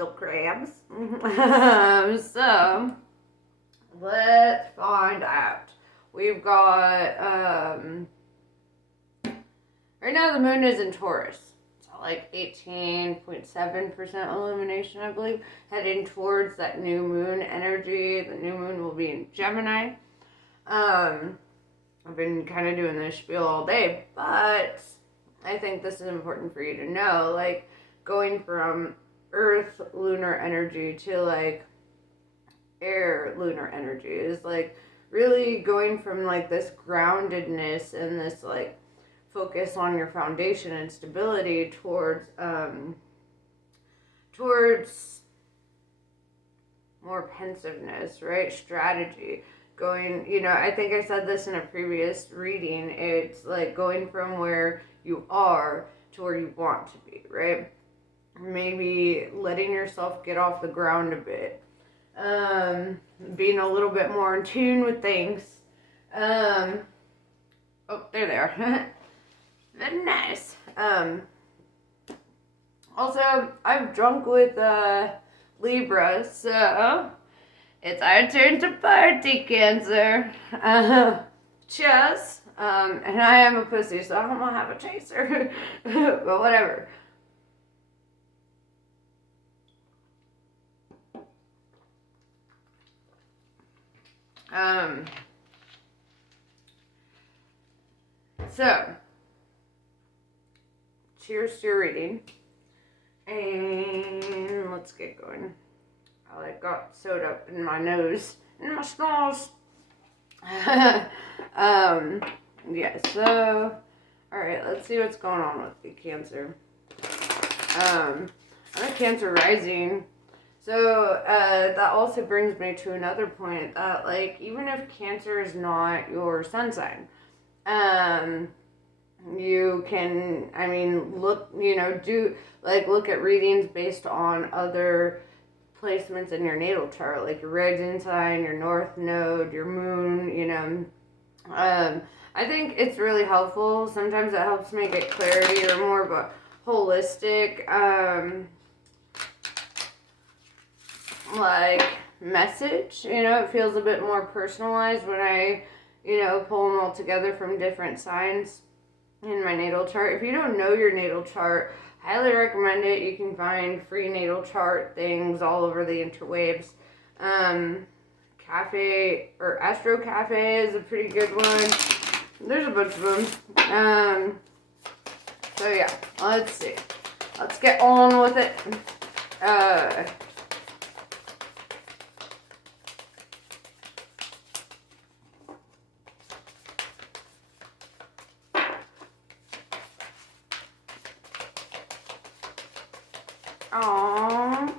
little crabs. So, let's find out. We've got, right now the moon is in Taurus. So like 18.7% illumination, I believe. Heading towards that new moon energy. The new moon will be in Gemini. I've been kind of doing this spiel all day, but I think this is important for you to know. Like, going from earth lunar energy to like air lunar energy is like really going from like this groundedness and this like focus on your foundation and stability towards more pensiveness, right? Strategy. Going, I think I said this in a previous reading. It's like going from where you are to where you want to be, right? Maybe letting yourself get off the ground a bit. Being a little bit more in tune with things. Oh, there they are. Very nice. Also, I've drunk with Libra, so it's our turn to party, Cancer. Cheers. And I am a pussy, so I'm gonna have a chaser. But whatever. So, cheers to your reading. And let's get going. I got soda up in my nose, in my snores. Yeah, so, alright, let's see what's going on with the Cancer. I'm a Cancer rising. So, that also brings me to another point that, like, even if Cancer is not your sun sign, you can, look at readings based on other placements in your natal chart, like your rising sign, your north node, your moon, I think it's really helpful. Sometimes it helps me get clarity or more of a holistic, like, message. It feels a bit more personalized when I, pull them all together from different signs in my natal chart. If you don't know your natal chart, highly recommend it. You can find free natal chart things all over the interwebs. Cafe or Astro Cafe is a pretty good one. There's a bunch of them. So yeah, let's see. Let's get on with it. Aww.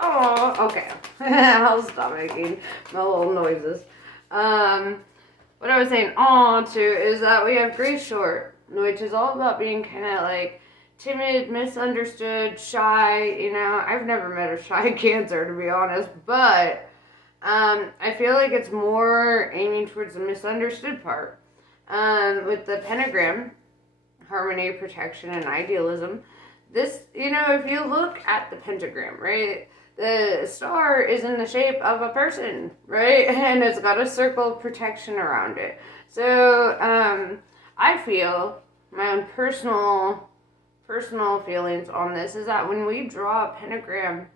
Oh, okay. I'll stop making my little noises. What I was saying on to is that we have Grace Short, which is all about being kind of like timid, misunderstood, shy. I've never met a shy Cancer, to be honest, but I feel like it's more aiming towards the misunderstood part. With the pentagram, harmony, protection, and idealism. This, if you look at the pentagram, right, the star is in the shape of a person, right, and it's got a circle of protection around it. So, I feel, my own personal feelings on this is that when we draw a pentagram,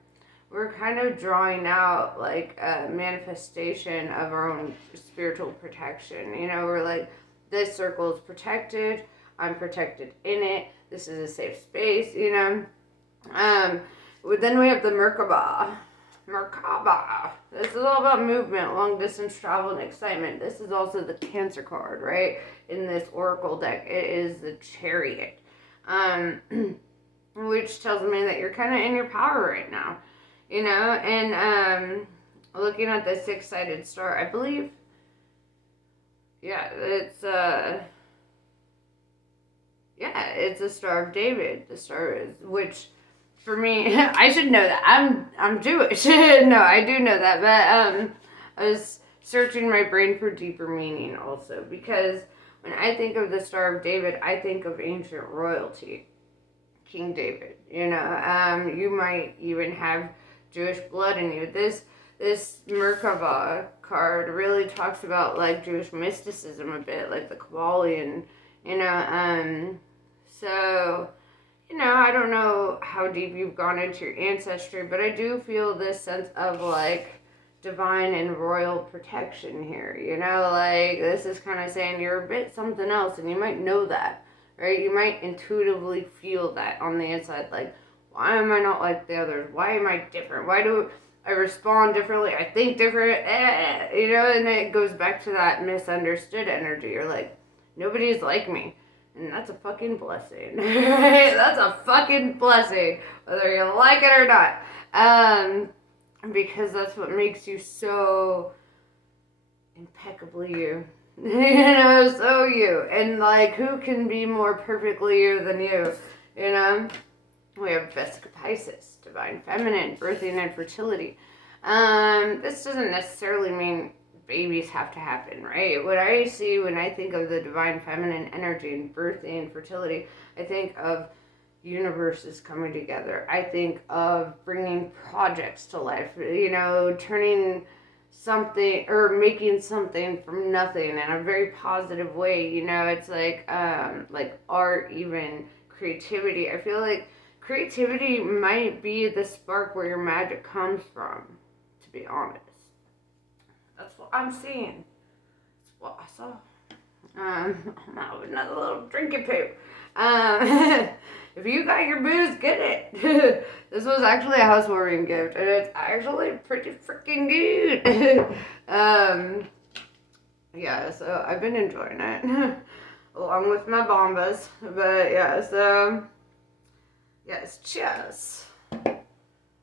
we're kind of drawing out, like, a manifestation of our own spiritual protection. We're like, this circle is protected, I'm protected in it, this is a safe space, Then we have the Merkaba. This is all about movement, long distance travel, and excitement. This is also the Cancer card, right? In this Oracle deck, it is the Chariot. Which tells me that you're kind of in your power right now, and looking at the six-sided star, I believe, it's a Star of David. The star is, which for me, I should know that. I'm Jewish. No, I do know that, but I was searching my brain for deeper meaning also, because when I think of the Star of David, I think of ancient royalty, King David. You might even have Jewish blood in you. This Merkava card really talks about like Jewish mysticism a bit, like the Kabbalion, so, I don't know how deep you've gone into your ancestry, but I do feel this sense of like divine and royal protection here, like this is kind of saying you're a bit something else, and you might know that, right? You might intuitively feel that on the inside, like, why am I not like the others? Why am I different? Why do I respond differently? I think different, and it goes back to that misunderstood energy. You're like, nobody's like me. And that's a fucking blessing, right? That's a fucking blessing, whether you like it or not. Because that's what makes you so impeccably you. So you. And like, who can be more perfectly you than you? We have Vesica Pisces, divine feminine, birthing and fertility. This doesn't necessarily mean babies have to happen, right? What I see when I think of the divine feminine energy and birthing and fertility, I think of universes coming together. I think of bringing projects to life, turning something or making something from nothing in a very positive way. It's like art, even creativity. I feel like creativity might be the spark where your magic comes from, to be honest. That's what I'm seeing. That's what I saw. Now another little drinking poop. If you got your booze, get it. This was actually a housewarming gift, and it's actually pretty freaking good. Yeah, so I've been enjoying it, along with my bombas. But yeah, so yes, cheers.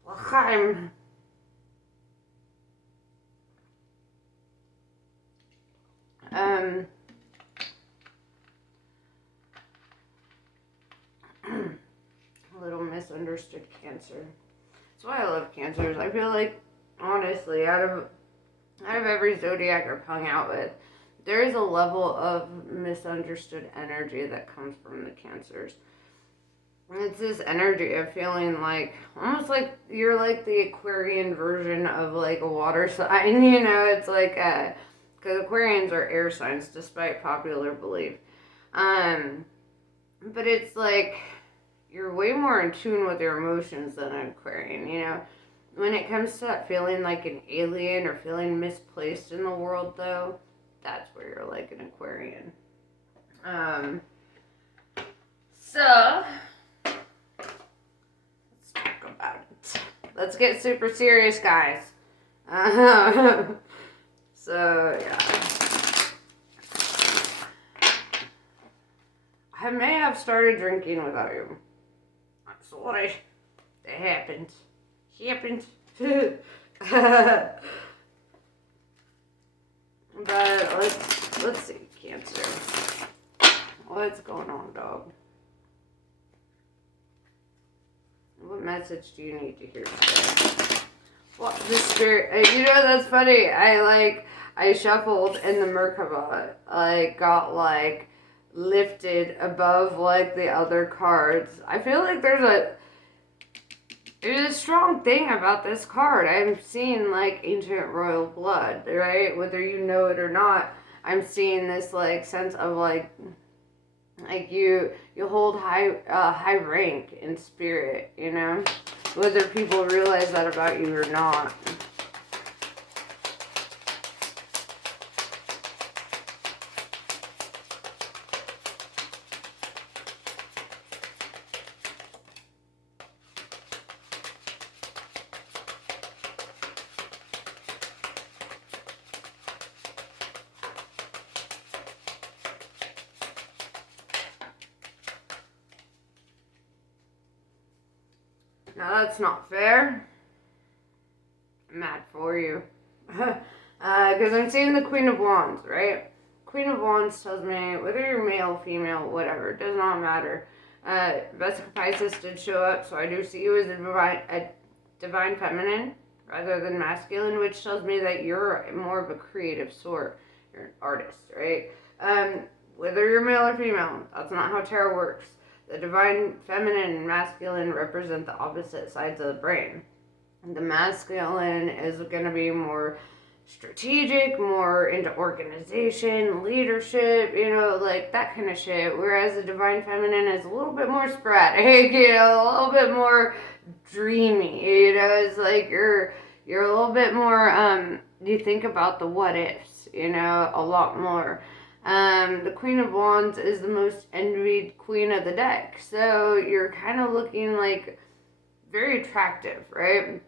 L'chaim. A little misunderstood Cancer. That's why I love Cancers. I feel like, honestly, out of every zodiac I've hung out with, there is a level of misunderstood energy that comes from the Cancers. And it's this energy of feeling like, almost like you're like the Aquarian version of like a water sign, it's like, because Aquarians are air signs, despite popular belief. But it's like, you're way more in tune with your emotions than an Aquarian, When it comes to that feeling like an alien or feeling misplaced in the world, though, that's where you're like an Aquarian. So, let's talk about it. Let's get super serious, guys. So, yeah. I may have started drinking without you. That's what it happened. But let's see, Cancer. What's going on, dog? What message do you need to hear today? What the spirit? That's funny. I shuffled and the Merkaba got lifted above the other cards. I feel like there's a strong thing about this card. I'm seeing ancient royal blood, right? Whether you know it or not, I'm seeing this sense of you hold high rank in spirit, whether people realize that about you or not. Now that's not fair. I'm mad for you. Because I'm seeing the Queen of Wands, right? Queen of Wands tells me, whether you're male, female, whatever, it does not matter. Vesica Pisces did show up, so I do see you as a divine feminine rather than masculine, which tells me that you're more of a creative sort. You're an artist, right? whether you're male or female. That's not how tarot works. The divine feminine and masculine represent the opposite sides of the brain. The masculine is going to be more strategic, more into organization, leadership, like that kind of shit. Whereas the divine feminine is a little bit more sporadic, a little bit more dreamy, it's like you're a little bit more, you think about the what ifs, a lot more. The Queen of Wands is the most envied queen of the deck, so you're kind of looking like very attractive, right?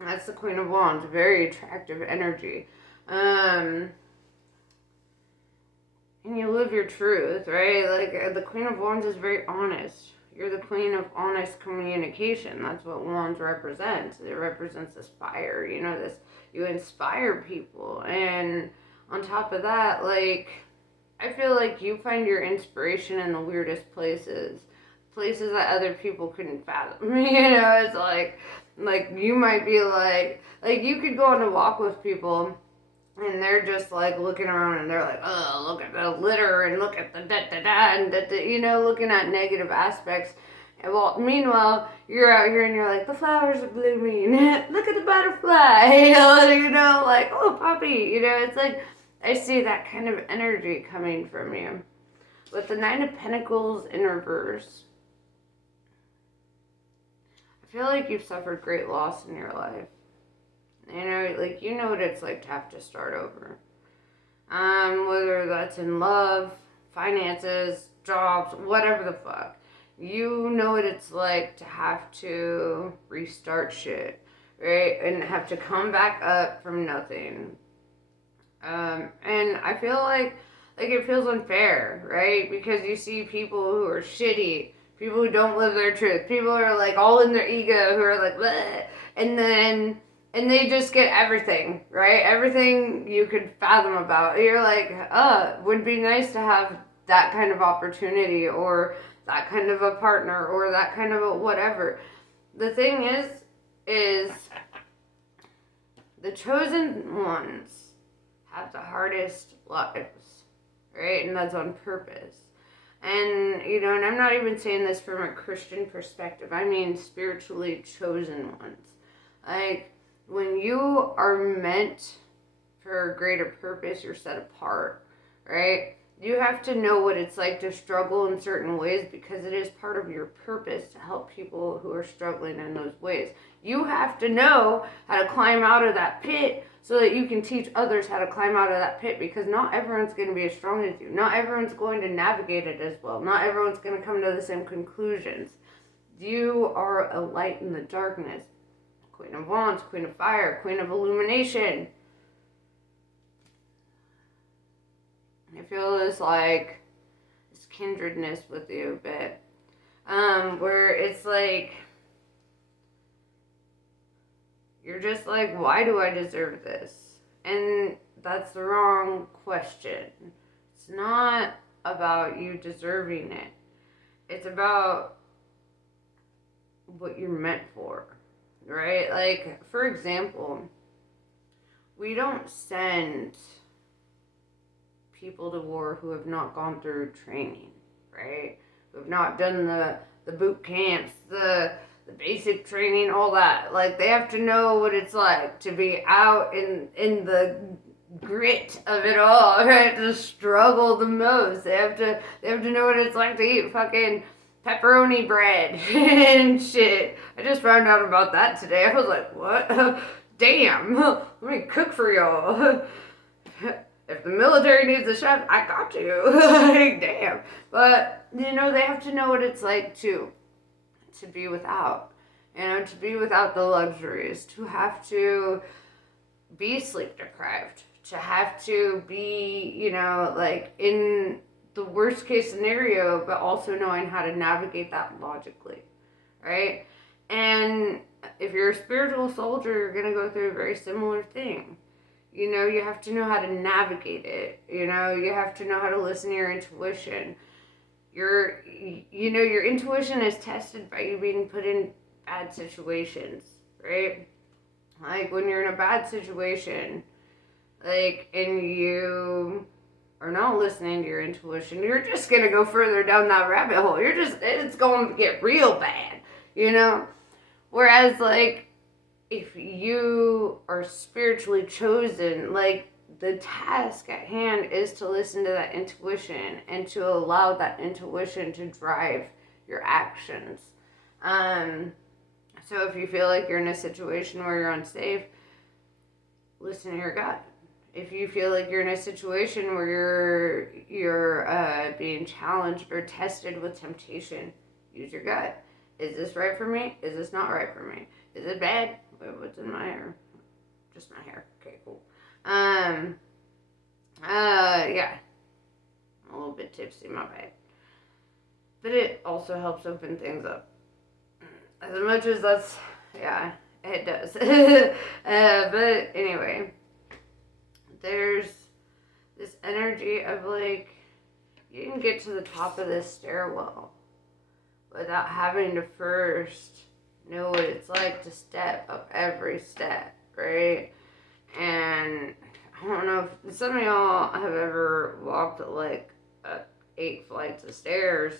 That's the Queen of Wands, very attractive energy. And you live your truth, right? Like, the Queen of Wands is very honest. You're the queen of honest communication. That's what Wands represents. It represents this fire, this, you inspire people. And on top of that, like, I feel like you find your inspiration in the weirdest places that other people couldn't fathom. It's like you might be like you could go on a walk with people and they're just like looking around and they're like, oh, look at the litter and look at the da-da-da and da-da, looking at negative aspects. And well, meanwhile, you're out here and you're like, the flowers are blooming. Look at the butterfly. Like, oh, puppy. It's like, I see that kind of energy coming from you. With the Nine of Pentacles in reverse, I feel like you've suffered great loss in your life. Like, you know what it's like to have to start over. Whether that's in love, finances, jobs, whatever the fuck. You know what it's like to have to restart shit, right? And have to come back up from nothing. And I feel like it feels unfair, right? Because you see people who are shitty, people who don't live their truth, people who are like all in their ego, who are like, bleh, and they just get everything, right? Everything you could fathom about. You're like, would be nice to have that kind of opportunity, or that kind of a partner, or that kind of a whatever. The thing is the chosen ones have the hardest lives, right? And that's on purpose. And, and I'm not even saying this from a Christian perspective. I mean spiritually chosen ones. Like, when you are meant for a greater purpose, you're set apart, right? You have to know what it's like to struggle in certain ways, because it is part of your purpose to help people who are struggling in those ways. You have to know how to climb out of that pit so that you can teach others how to climb out of that pit, because not everyone's going to be as strong as you. Not everyone's going to navigate it as well. Not everyone's going to come to the same conclusions. You are a light in the darkness. Queen of Wands, Queen of Fire, Queen of Illumination. I feel this kindredness with you a bit. Where it's like, you're just like, why do I deserve this? And that's the wrong question. It's not about you deserving it. It's about what you're meant for, right? Like, for example, we don't send people to war who have not gone through training, right? Who have not done the boot camps, the basic training, all that. Like, they have to know what it's like to be out in the grit of it all, right? To struggle the most. They have to know what it's like to eat fucking pepperoni bread and shit. I just found out about that today. I was like, what? Damn. Let me cook for y'all. If the military needs a chef, I got you. Like, damn. But, they have to know what it's like to be without. To be without the luxuries. To have to be sleep deprived. To have to be, like, in the worst case scenario, but also knowing how to navigate that logically. Right? And if you're a spiritual soldier, you're going to go through a very similar thing. You have to know how to navigate it. You have to know how to listen to your intuition. Your intuition is tested by you being put in bad situations, right? Like, when you're in a bad situation, like, and you are not listening to your intuition, you're just going to go further down that rabbit hole. It's going to get real bad, you know? Whereas, like, if you are spiritually chosen, like, the task at hand is to listen to that intuition and to allow that intuition to drive your actions. So if you feel like you're in a situation where you're unsafe, listen to your gut. If you feel like you're in a situation where you're being challenged or tested with temptation, use your gut. Is this right for me? Is this not right for me? Is it bad? What's in my hair? Just my hair. Okay, cool. Yeah. I'm a little bit tipsy, my bad. But it also helps open things up. As much as that's, yeah, it does. But anyway, there's this energy of, like, you can get to the top of this stairwell without having to first know what it's like to step up every step, right? And I don't know if some of y'all have ever walked, like, 8 flights of stairs,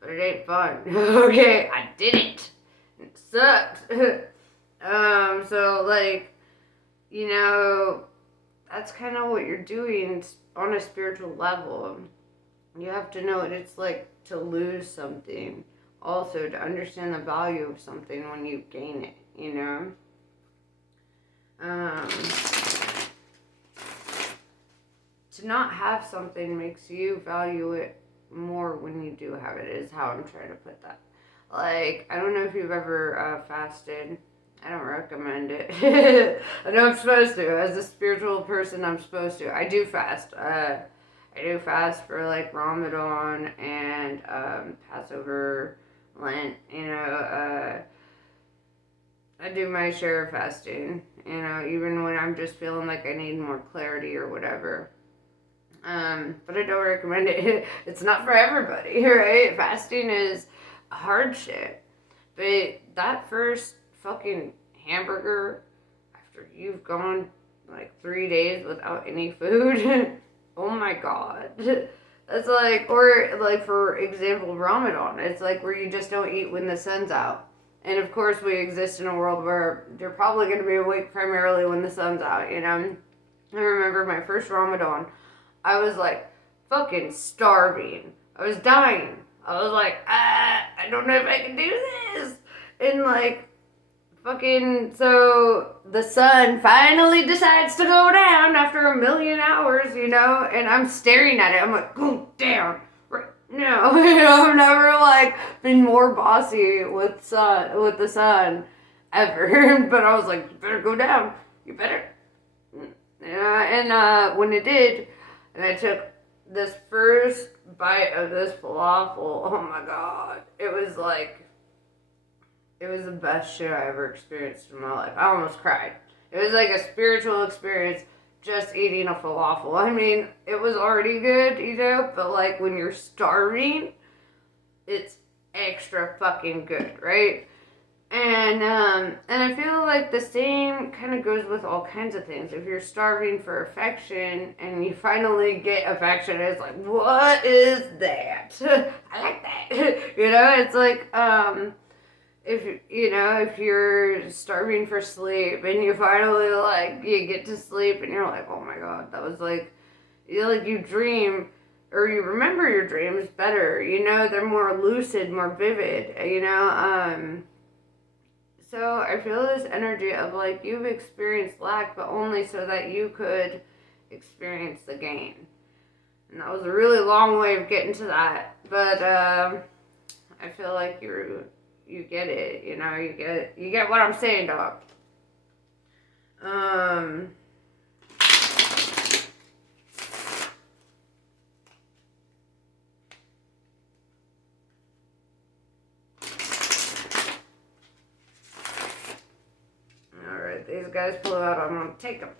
but it ain't fun. Okay, I did it. It sucked. So, like, you know, that's kind of what you're doing on a spiritual level. You have to know what it's like to lose something. Also, to understand the value of something when you gain it, you know? To not have something makes you value it more when you do have it, is how I'm trying to put that. Like, I don't know if you've ever fasted. I don't recommend it. I know I'm supposed to. As a spiritual person, I'm supposed to. I do fast. I do fast for, like, Ramadan and Passover, Lent. You know, I do my share of fasting. You know, even when I'm just feeling like I need more clarity or whatever. But I don't recommend it. It's not for everybody, right? Fasting is a hardship. But that first fucking hamburger after you've gone like 3 days without any food, oh my god. That's like, or like, for example, Ramadan. It's like where you just don't eat when the sun's out. And of course, we exist in a world where you're probably going to be awake primarily when the sun's out, you know? I remember my first Ramadan. I was like fucking starving. I was dying. I was like, I don't know if I can do this. And like, fucking, so the sun finally decides to go down after a million hours, you know, and I'm staring at it. I'm like, go down. Right now. You know, I've never like been more bossy with the sun ever. But I was like, you better go down. You better. Yeah, and when it did, and I took this first bite of this falafel, oh my god. It was the best shit I ever experienced in my life. I almost cried. It was like a spiritual experience just eating a falafel. I mean, it was already good, you know, but like when you're starving, it's extra fucking good, right? And I feel like the same kind of goes with all kinds of things. If you're starving for affection and you finally get affection, it's like, what is that? I like that. You know, it's like, if you're starving for sleep and you finally, like, you get to sleep and you're like, oh my god, that was like, you dream, or you remember your dreams better, you know, they're more lucid, more vivid, you know, so I feel this energy of, like, you've experienced lack, but only so that you could experience the gain. And that was a really long way of getting to that, but, I feel like you get it, you know, you get what I'm saying, dog. Alright, these guys flew out, I'm gonna take them.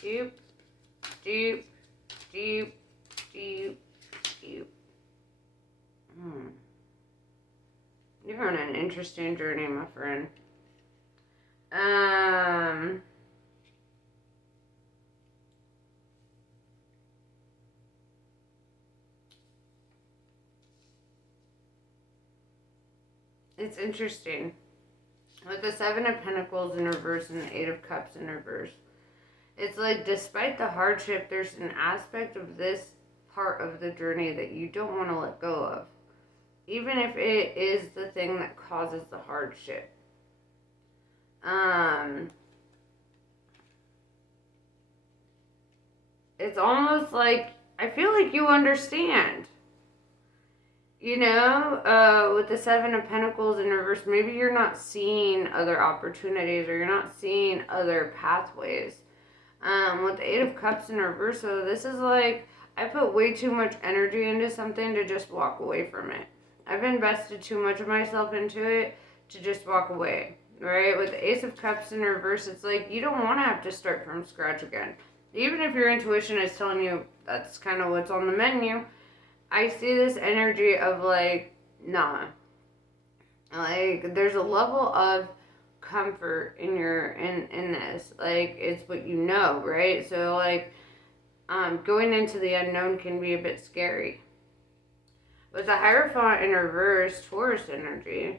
Deep, deep, deep, deep, deep. You're on an interesting journey, my friend. It's interesting. With the Seven of Pentacles in reverse and the Eight of Cups in reverse, it's like despite the hardship, there's an aspect of this part of the journey that you don't want to let go of. Even if it is the thing that causes the hardship. It's almost like, I feel like you understand. You know, with the Seven of Pentacles in reverse, maybe you're not seeing other opportunities or you're not seeing other pathways. With the Eight of Cups in reverse, so this is like, I put way too much energy into something to just walk away from it. I've invested too much of myself into it to just walk away, right? With the Ace of Cups in reverse, it's like, you don't want to have to start from scratch again. Even if your intuition is telling you that's kind of what's on the menu, I see this energy of like, nah. Like, there's a level of comfort in this. Like, it's what you know, right? So, like, going into the unknown can be a bit scary. With the Hierophant in reverse, Taurus energy,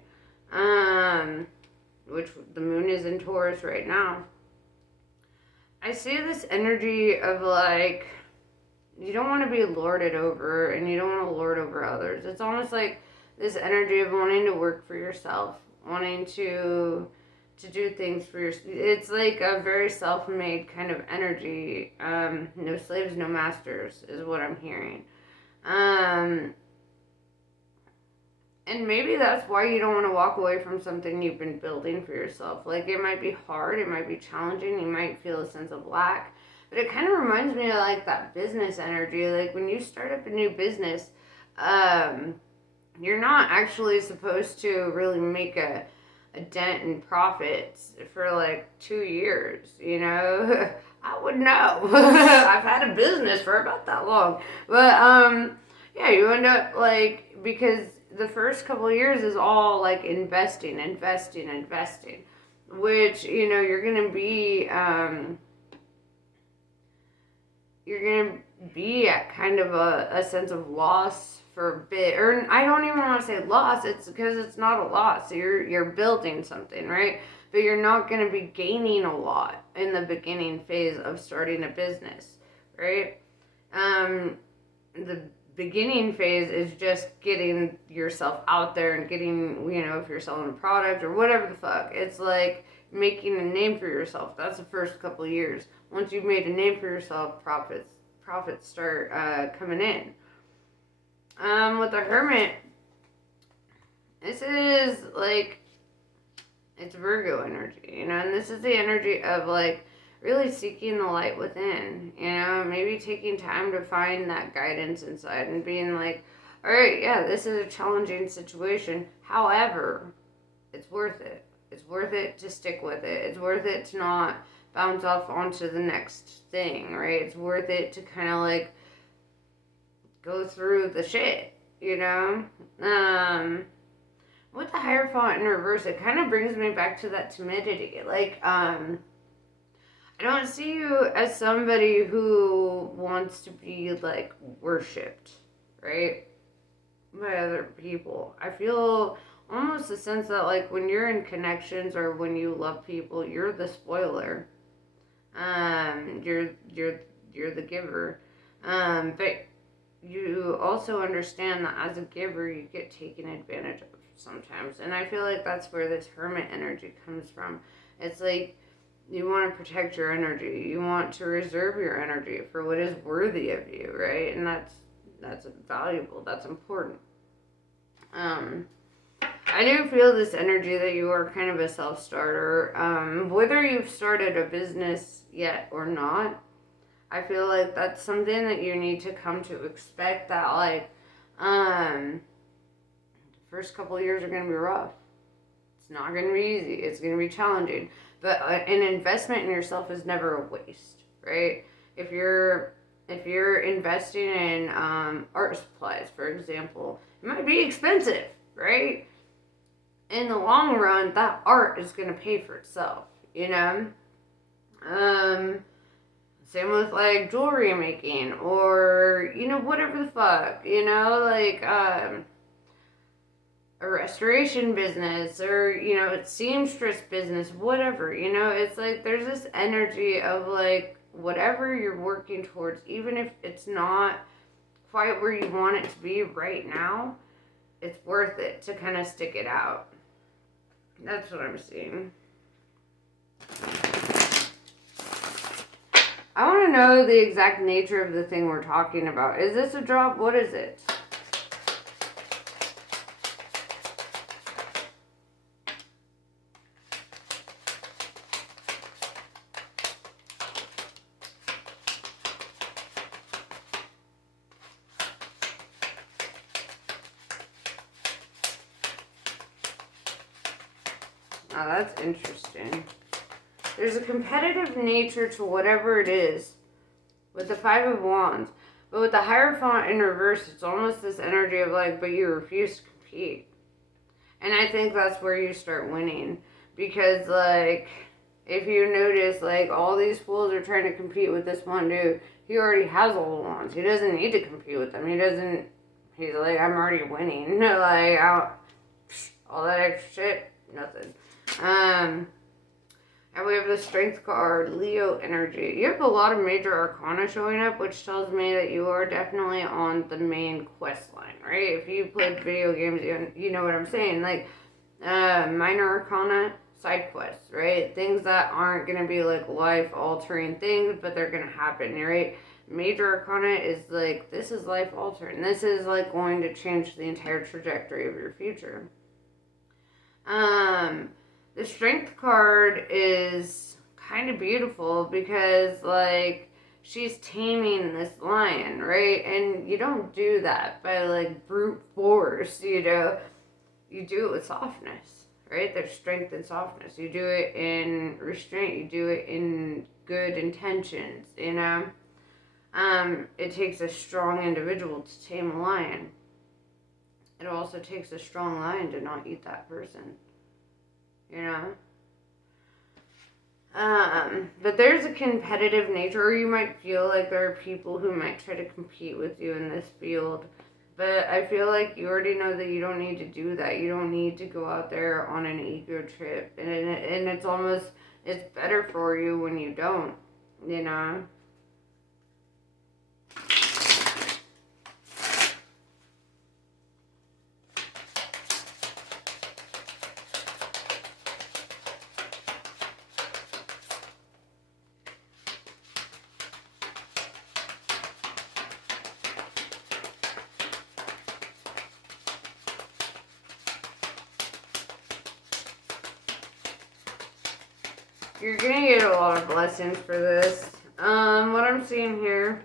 which the moon is in Taurus right now, I see this energy of like, you don't want to be lorded over and you don't want to lord over others. It's almost like this energy of wanting to work for yourself, wanting to do things for yourself. It's like a very self-made kind of energy. No slaves, no masters is what I'm hearing. And maybe that's why you don't want to walk away from something you've been building for yourself. Like, it might be hard, it might be challenging, you might feel a sense of lack. But it kind of reminds me of, like, that business energy. Like, when you start up a new business, you're not actually supposed to really make a dent in profits for, like, 2 years, you know? I would know. I've had a business for about that long. But, yeah, you end up, like, because the first couple of years is all like investing, which, you know, you're gonna be at kind of a sense of loss for a bit. Or I don't even want to say loss, it's because it's not a loss. You're building something, right? But you're not gonna be gaining a lot in the beginning phase of starting a business, right? The beginning phase is just getting yourself out there and getting, you know, if you're selling a product or whatever the fuck, it's like making a name for yourself. That's the first couple of years. Once you've made a name for yourself, profits start coming in. With the Hermit, this is like, it's Virgo energy, you know, and this is the energy of like really seeking the light within, you know, maybe taking time to find that guidance inside and being like, all right, yeah, this is a challenging situation. However, it's worth it. It's worth it to stick with it. It's worth it to not bounce off onto the next thing, right? It's worth it to kind of like go through the shit, you know? With the Hierophant in reverse, it kind of brings me back to that timidity. Like, I don't see you as somebody who wants to be, like, worshipped, right, by other people. I feel almost a sense that, like, when you're in connections or when you love people, you're the spoiler. You're the giver. But you also understand that as a giver, you get taken advantage of sometimes. And I feel like that's where this Hermit energy comes from. It's like, you want to protect your energy. You want to reserve your energy for what is worthy of you, right? And that's valuable. That's important. I do feel this energy that you are kind of a self-starter. Whether you've started a business yet or not, I feel like that's something that you need to come to expect, that like, the first couple of years are going to be rough. It's not going to be easy. It's going to be challenging. But an investment in yourself is never a waste, right? If you're investing in, art supplies, for example, it might be expensive, right? in the long run, that art is going to pay for itself, you know? Um, Same with like jewelry making or, you know, whatever the fuck, you know, like, a restoration business or, you know, a seamstress business, whatever, you know, it's like there's this energy of like whatever you're working towards, even if it's not quite where you want it to be right now, it's worth it to kind of stick it out. That's what I'm seeing. I want to know the exact nature of the thing we're talking about. Is this a job? What is it? Oh, that's interesting. There's a competitive nature to whatever it is with the Five of Wands. But with the Hierophant in reverse, it's almost this energy of like, but you refuse to compete. And I think that's where you start winning. Because, like, if you notice, like, all these fools are trying to compete with this one dude. He already has all the wands. He doesn't need to compete with them. He's like, I'm already winning. Like, all that extra shit, nothing. And we have the Strength card, Leo energy. You have a lot of major arcana showing up, which tells me that you are definitely on the main quest line, right? If you played video games, you know what I'm saying. Like, minor arcana, side quests, right? Things that aren't going to be, like, life-altering things, but they're going to happen, right? Major arcana is, like, this is life-altering. This is, like, going to change the entire trajectory of your future. The Strength card is kind of beautiful because, like, she's taming this lion, right? And you don't do that by, like, brute force, you know? You do it with softness, right? There's strength and softness. You do it in restraint. You do it in good intentions, you know? It takes a strong individual to tame a lion. It also takes a strong lion to not eat that person. You know? But there's a competitive nature, or you might feel like there are people who might try to compete with you in this field. But I feel like you already know that you don't need to do that. You don't need to go out there on an ego trip. And it's better for you when you don't, you know? You're gonna get a lot of blessings for this. What I'm seeing here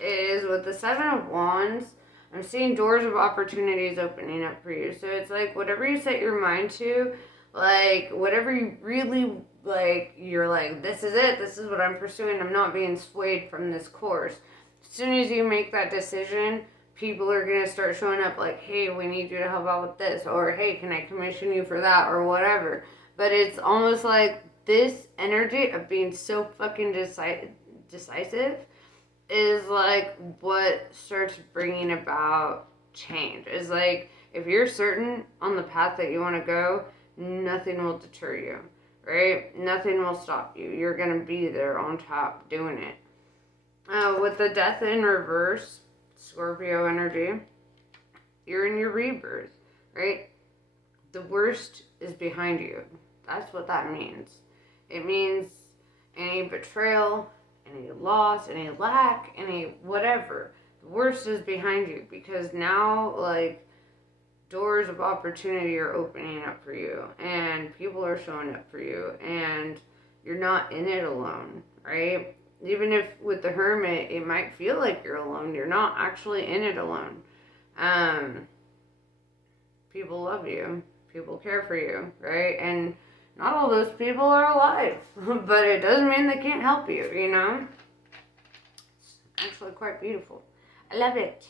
is with the Seven of Wands, I'm seeing doors of opportunities opening up for you. So it's like whatever you set your mind to, like whatever you really like, you're like, this is it, this is what I'm pursuing, I'm not being swayed from this course. As soon as you make that decision, people are going to start showing up like, hey, we need you to help out with this, or hey, can I commission you for that, or whatever. But it's almost like this energy of being so fucking decisive is like what starts bringing about change. Is like, if you're certain on the path that you want to go, nothing will deter you, right? Nothing will stop you. You're going to be there on top doing it. With the Death in reverse, Scorpio energy, you're in your rebirth, right? The worst is behind you. That's what that means. It means any betrayal, any loss, any lack, any whatever. The worst is behind you because now, like, doors of opportunity are opening up for you and people are showing up for you and you're not in it alone, right? Even if with the Hermit, it might feel like you're alone, you're not actually in it alone. People love you. People care for you, right? And not all those people are alive, but it doesn't mean they can't help you, you know? It's actually quite beautiful. I love it.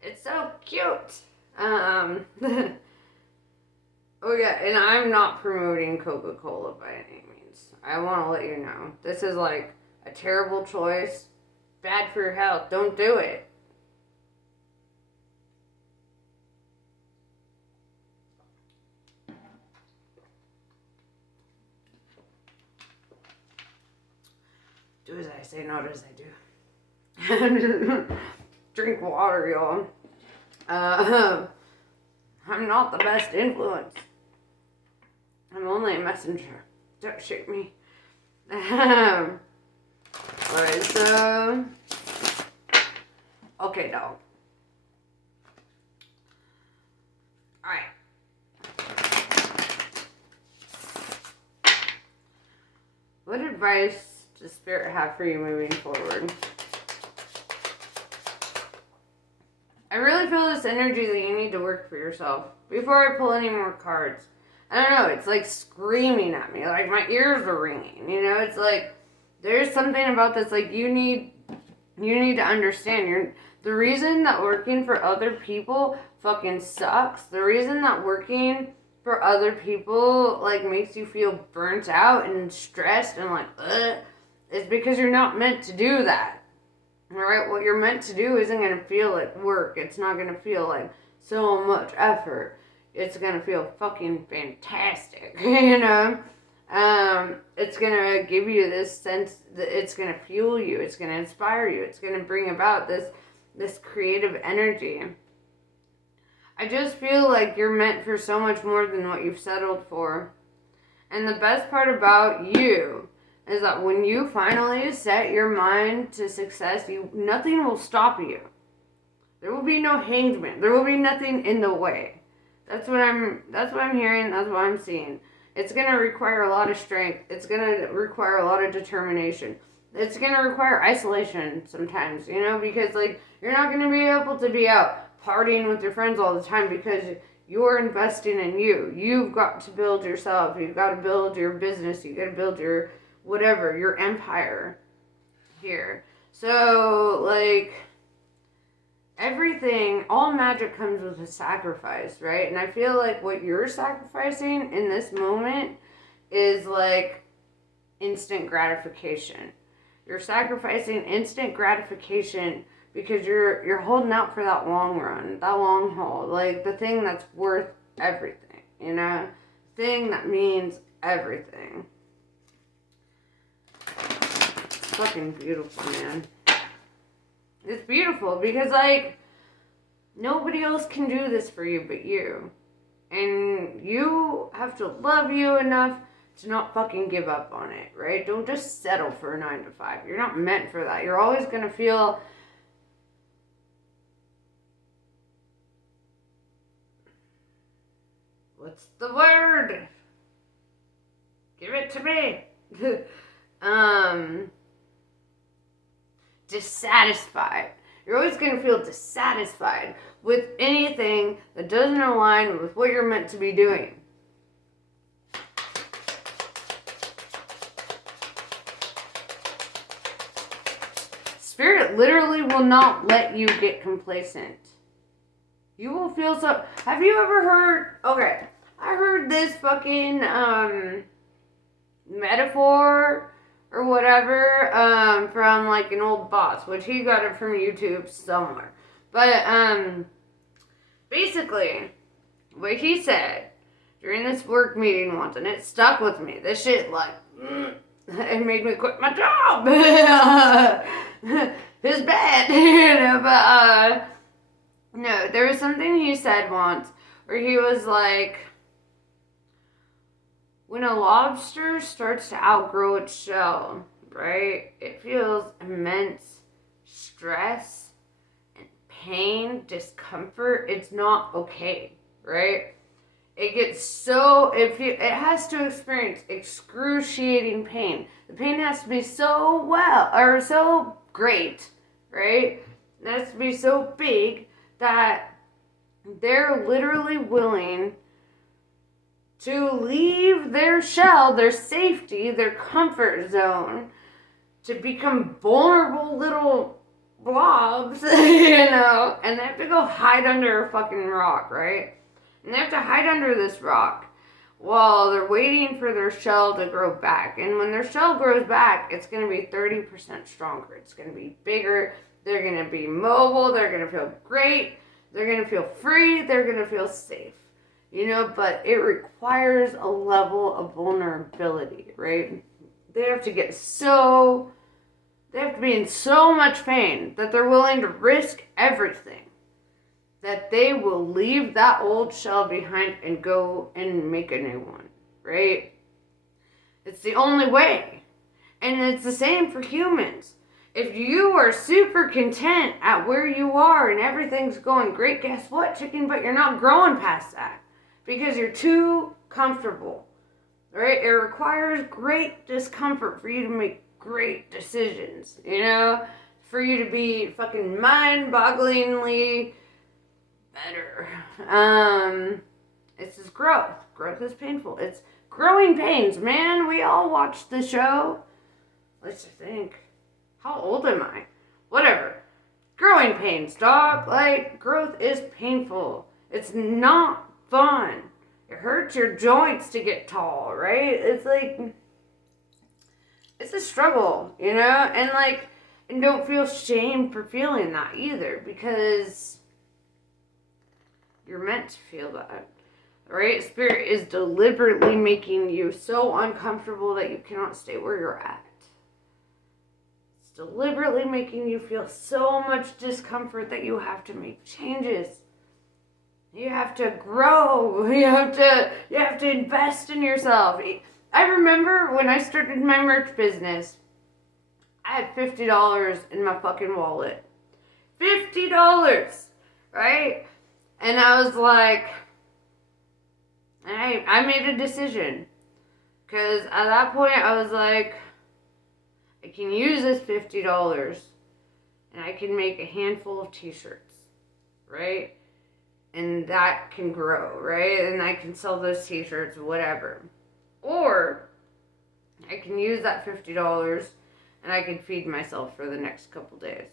It's so cute. Oh yeah, and I'm not promoting Coca-Cola by any means. I want to let you know. This is like a terrible choice. Bad for your health. Don't do it. Do as I say, not as I do. Drink water, y'all. I'm not the best influence. I'm only a messenger. Don't shoot me. Alright, so... Okay, dog. Alright. What advice does Spirit have for you moving forward? I really feel this energy that you need to work for yourself. Before I pull any more cards. I don't know, it's like screaming at me. Like my ears are ringing. You know, it's like there's something about this. Like you need to understand. The reason that working for other people fucking sucks. The reason that working for other people like makes you feel burnt out and stressed and like is because you're not meant to do that. Alright, what you're meant to do isn't going to feel like work. It's not going to feel like so much effort. It's going to feel fucking fantastic, you know? It's going to give you this sense that it's going to fuel you. It's going to inspire you. It's going to bring about this creative energy. I just feel like you're meant for so much more than what you've settled for. And the best part about you is that when you finally set your mind to success, nothing will stop you. There will be no hangman. There will be nothing in the way. That's what I'm hearing. That's what I'm seeing. It's going to require a lot of strength. It's going to require a lot of determination. It's going to require isolation sometimes, you know, because like you're not going to be able to be out partying with your friends all the time because you're investing in you. You've got to build yourself. You've got to build your business. You've got to build your whatever, your empire here. So, like, everything, all magic comes with a sacrifice, right? And I feel like what you're sacrificing in this moment is, like, instant gratification. You're sacrificing instant gratification because you're holding out for that long run, that long haul, like, the thing that's worth everything, you know? Thing that means everything. Fucking beautiful, man. It's beautiful because, like, nobody else can do this for you but you. And you have to love you enough to not fucking give up on it, right? Don't just settle for a 9 to 5. You're not meant for that. You're always going to feel... What's the word? Give it to me. Dissatisfied. You're always going to feel dissatisfied with anything that doesn't align with what you're meant to be doing. Spirit literally will not let you get complacent. You will feel so... Have you ever heard... Okay, I heard this fucking metaphor or whatever, from like an old boss, which he got it from YouTube somewhere. But, basically, what he said during this work meeting once, and it stuck with me. This shit, like, it made me quit my job. It's bad, you know, but, no, there was something he said once where he was like, when a lobster starts to outgrow its shell, right, it feels immense stress and pain, discomfort. It's not okay, right? It gets so, it has to experience excruciating pain. The pain has to be so great, right? It has to be so big that they're literally willing to leave their shell, their safety, their comfort zone, to become vulnerable little blobs, you know, and they have to go hide under a fucking rock, right? And they have to hide under this rock, while they're waiting for their shell to grow back. And when their shell grows back, it's going to be 30% stronger. It's going to be bigger. They're going to be mobile. They're going to feel great. They're going to feel free. They're going to feel safe. You know, but it requires a level of vulnerability, right? They have to be in so much pain that they're willing to risk everything. That they will leave that old shell behind and go and make a new one, right? It's the only way. And it's the same for humans. If you are super content at where you are and everything's going great, guess what, chicken? But you're not growing past that. Because you're too comfortable, right? It requires great discomfort for you to make great decisions, you know? For you to be fucking mind-bogglingly better. It's just growth. Growth is painful. It's growing pains, man. We all watch the show. Let's just think. How old am I? Whatever. Growing pains, dog. Like, growth is painful. It's not fun. It hurts your joints to get tall, right? It's like, it's a struggle, you know? And don't feel shame for feeling that either, because you're meant to feel that, right? Spirit is deliberately making you so uncomfortable that you cannot stay where you're at. It's deliberately making you feel so much discomfort that you have to make changes. You have to grow. You have to invest in yourself. I remember when I started my merch business, I had $50 in my fucking wallet. $50, right? And I was like, I made a decision. Because at that point, I was like, I can use this $50 and I can make a handful of t-shirts, right? And that can grow, right? And I can sell those t-shirts, whatever. Or I can use that $50 and I can feed myself for the next couple days.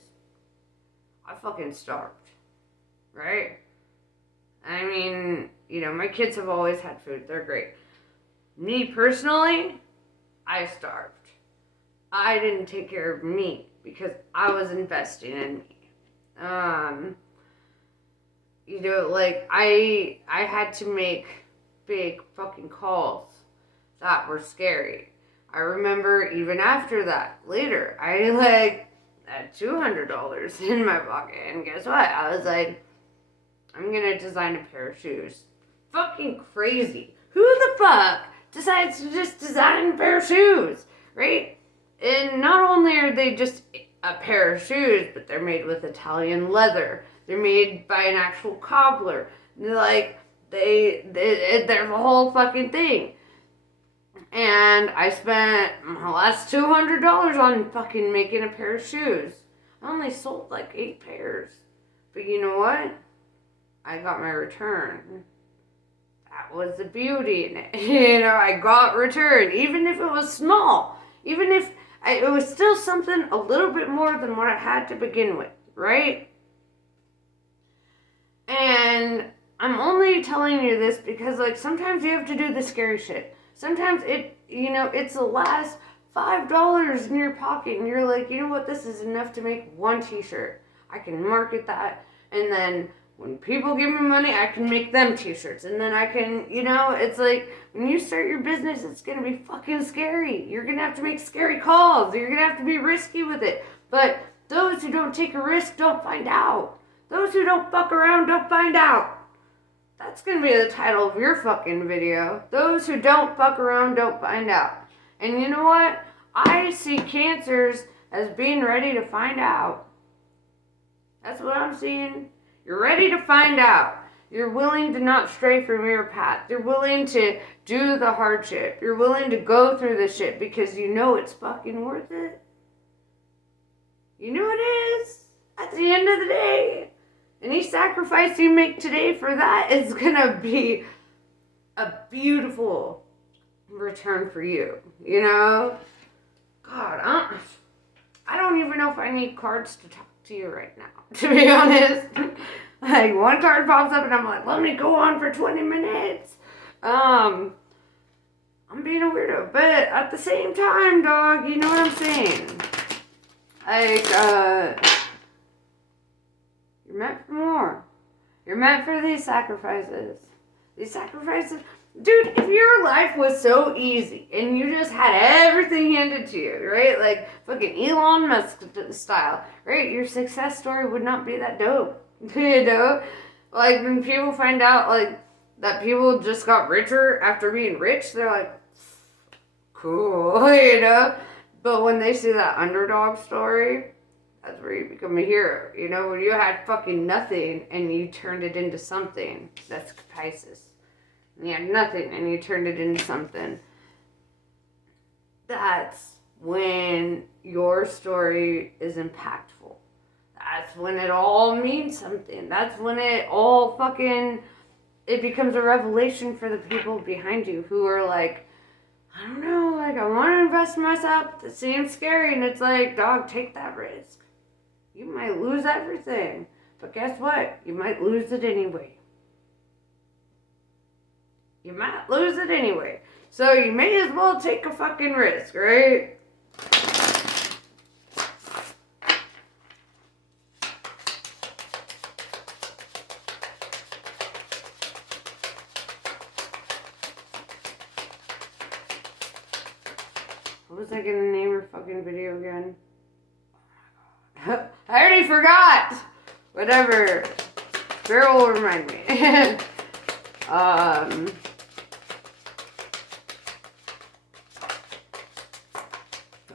I fucking starved, right? I mean, you know, my kids have always had food. They're great. Me personally, I starved. I didn't take care of me because I was investing in me. You know, like, I had to make big fucking calls that were scary. I remember even after that, later, I, like, had $200 in my pocket. And guess what? I was like, I'm gonna design a pair of shoes. Fucking crazy. Who the fuck decides to just design a pair of shoes, right? And not only are they just a pair of shoes, but they're made with Italian leather. They're made by an actual cobbler. Like, there's a whole fucking thing. And I spent my last $200 on fucking making a pair of shoes. I only sold like 8 pairs. But you know what? I got my return. That was the beauty in it. You know, I got return. Even if it was small. Even if it was still something a little bit more than what I had to begin with. Right? And I'm only telling you this because, like, sometimes you have to do the scary shit. Sometimes it's the last $5 in your pocket and you're like, you know what, this is enough to make one t-shirt. I can market that, and then when people give me money, I can make them t-shirts, and then I can, you know, it's like, when you start your business, it's gonna be fucking scary. You're gonna have to make scary calls. You're gonna have to be risky with it. But those who don't take a risk don't find out. Those who don't fuck around don't find out. That's gonna be the title of your fucking video. Those who don't fuck around don't find out. And you know what? I see cancers as being ready to find out. That's what I'm seeing. You're ready to find out. You're willing to not stray from your path. You're willing to do the hardship. You're willing to go through the shit because you know it's fucking worth it. You know it is. At the end of the day. Any sacrifice you make today for that is gonna be a beautiful return for you, you know? God, I don't even know if I need cards to talk to you right now, to be honest. Like, one card pops up and I'm like, let me go on for 20 minutes. I'm being a weirdo. But at the same time, dog, you know what I'm saying? Like, you're meant for more. You're meant for these sacrifices. These sacrifices. Dude, if your life was so easy and you just had everything handed to you, right? Like fucking Elon Musk style, right? Your success story would not be that dope. You know? Like when people find out like that people just got richer after being rich, they're like, cool, you know? But when they see that underdog story, that's where you become a hero. You know, when you had fucking nothing and you turned it into something. That's Pisces. You had nothing and you turned it into something. That's when your story is impactful. That's when it all means something. That's when it all fucking, it becomes a revelation for the people behind you who are like, I don't know, like I want to invest in myself. It seems scary. And it's like, dog, take that risk. You might lose everything. But guess what? You might lose it anyway. You might lose it anyway. So you may as well take a fucking risk, right? What was I gonna name her fucking video again? I already forgot! Whatever. Farrell will remind me.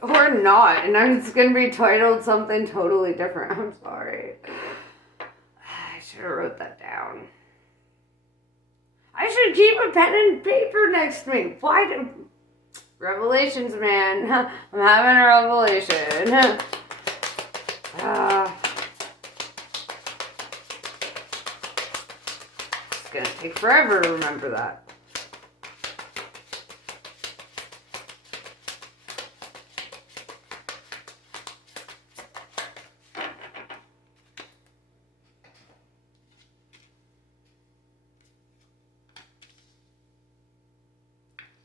Or not, and I'm just gonna be titled something totally different. I'm sorry. I should have wrote that down. I should keep a pen and paper next to me. Why do... Revelations, man. I'm having a revelation. It's gonna take forever to remember that.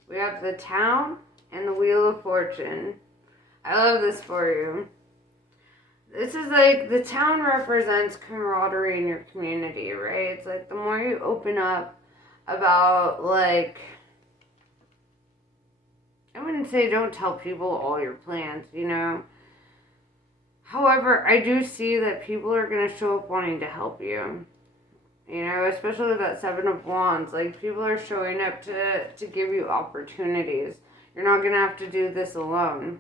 We have the Town and the Wheel of Fortune. I love this for you. This is like, the Town represents camaraderie in your community, right? It's like the more you open up about, like, I wouldn't say don't tell people all your plans, you know? However, I do see that people are going to show up wanting to help you. You know, especially with that Seven of Wands. Like, people are showing up to give you opportunities. You're not going to have to do this alone.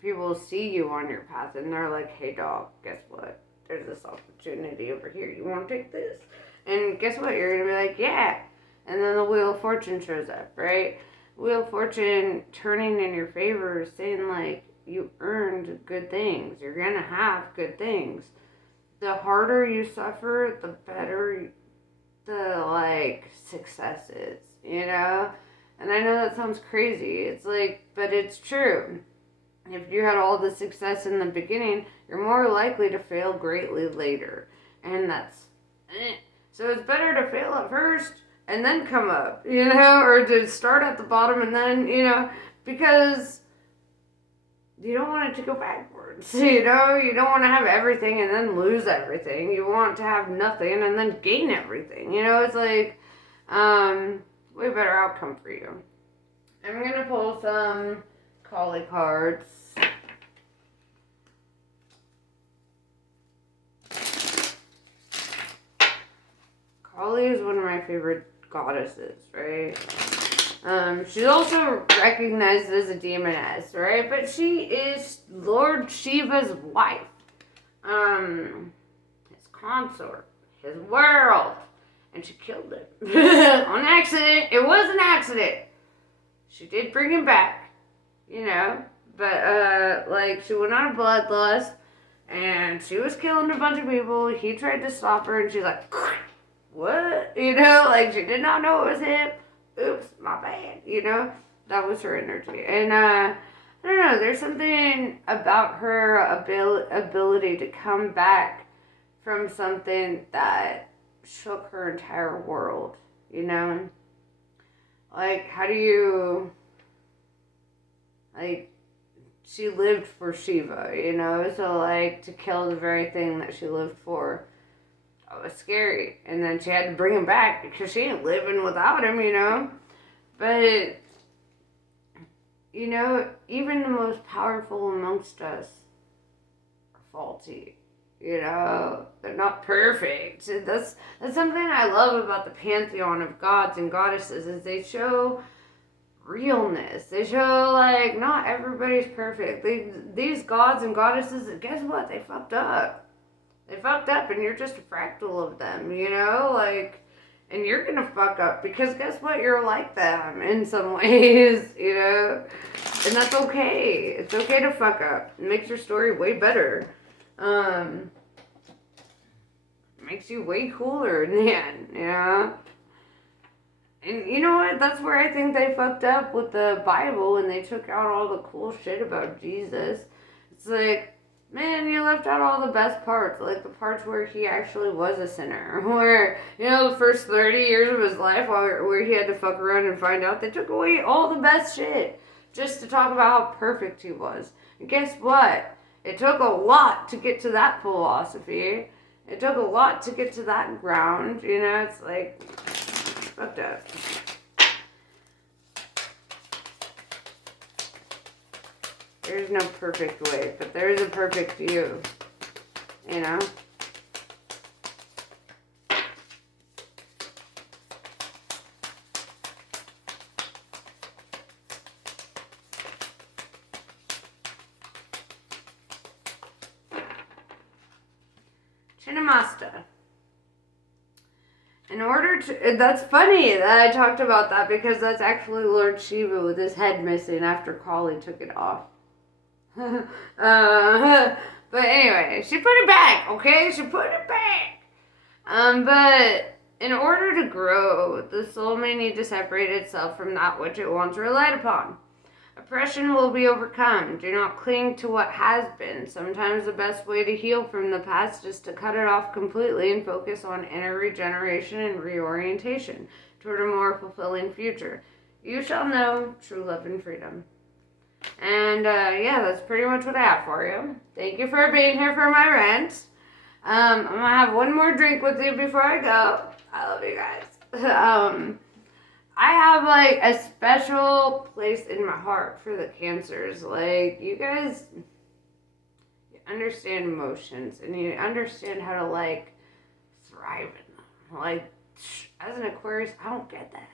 People see you on your path and they're like, hey, dog, guess what? There's this opportunity over here. You want to take this? And guess what? You're going to be like, yeah. And then the Wheel of Fortune shows up, right? Wheel of Fortune turning in your favor, saying, like, you earned good things. You're going to have good things. The harder you suffer, the better the, like, success is, you know? And I know that sounds crazy. It's like, but it's true. If you had all the success in the beginning, you're more likely to fail greatly later. And that's So it's better to fail at first and then come up, you know? Or to start at the bottom and then, you know? Because you don't want it to go backwards, you know? You don't want to have everything and then lose everything. You want to have nothing and then gain everything, you know? It's like, way better outcome for you. I'm going to pull some Kali cards. Kali is one of my favorite goddesses, right? She's also recognized as a demoness, right? But she is Lord Shiva's wife. His consort. His world. And she killed him. On accident. It was an accident. She did bring him back. You know? But, like, she went on a bloodlust. And she was killing a bunch of people. He tried to stop her. And she's like, what? You know? Like, she did not know it was him. Oops, my bad, you know? That was her energy. And, I don't know, there's something about her ability to come back from something that shook her entire world, you know? Like, how do you, like, she lived for Shiva, you know? So, like, to kill the very thing that she lived for, that was scary. And then she had to bring him back because she ain't living without him, you know? But, you know, even the most powerful amongst us are faulty. You know, they're not perfect. That's something I love about the pantheon of gods and goddesses is they show realness. They show like not everybody's perfect. These gods and goddesses, guess what? They fucked up. They fucked up, and you're just a fractal of them. You know, like, and you're gonna fuck up because guess what? You're like them in some ways. You know, and that's okay. It's okay to fuck up. It makes your story way better. Makes you way cooler in the end, you know? And you know what? That's where I think they fucked up with the Bible when they took out all the cool shit about Jesus. It's like, man, you left out all the best parts, like the parts where he actually was a sinner. Where, you know, the first 30 years of his life where he had to fuck around and find out, they took away all the best shit just to talk about how perfect he was. And guess what? It took a lot to get to that philosophy. It took a lot to get to that ground, you know, it's like, fucked up. There's no perfect way, but there is a perfect you, you know? Chinnamasta. In order to, that's funny that I talked about that because that's actually Lord Shiva with his head missing after Kali took it off. But anyway, she put it back, okay? She put it back. But in order to grow, the soul may need to separate itself from that which it once relied upon. Oppression will be overcome. Do not cling to what has been. Sometimes the best way to heal from the past is to cut it off completely and focus on inner regeneration and reorientation toward a more fulfilling future. You shall know true love and freedom. And yeah, that's pretty much what I have for you. Thank you for being here for my rant. I'm gonna have one more drink with you before I go. I love you guys. I have like a special place in my heart for the cancers. Like, you guys, you understand emotions and you understand how to like thrive in them. Like, as an Aquarius, I don't get that.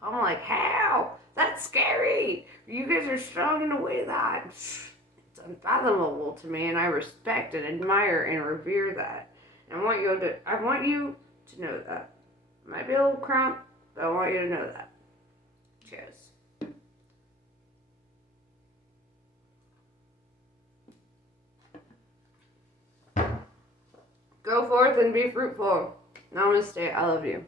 I'm like, how? That's scary. You guys are strong in a way that it's unfathomable to me, and I respect and admire and revere that. And I want you to know that. It might be a little crump, but I want you to know that. Cheers. Go forth and be fruitful. Namaste. I love you.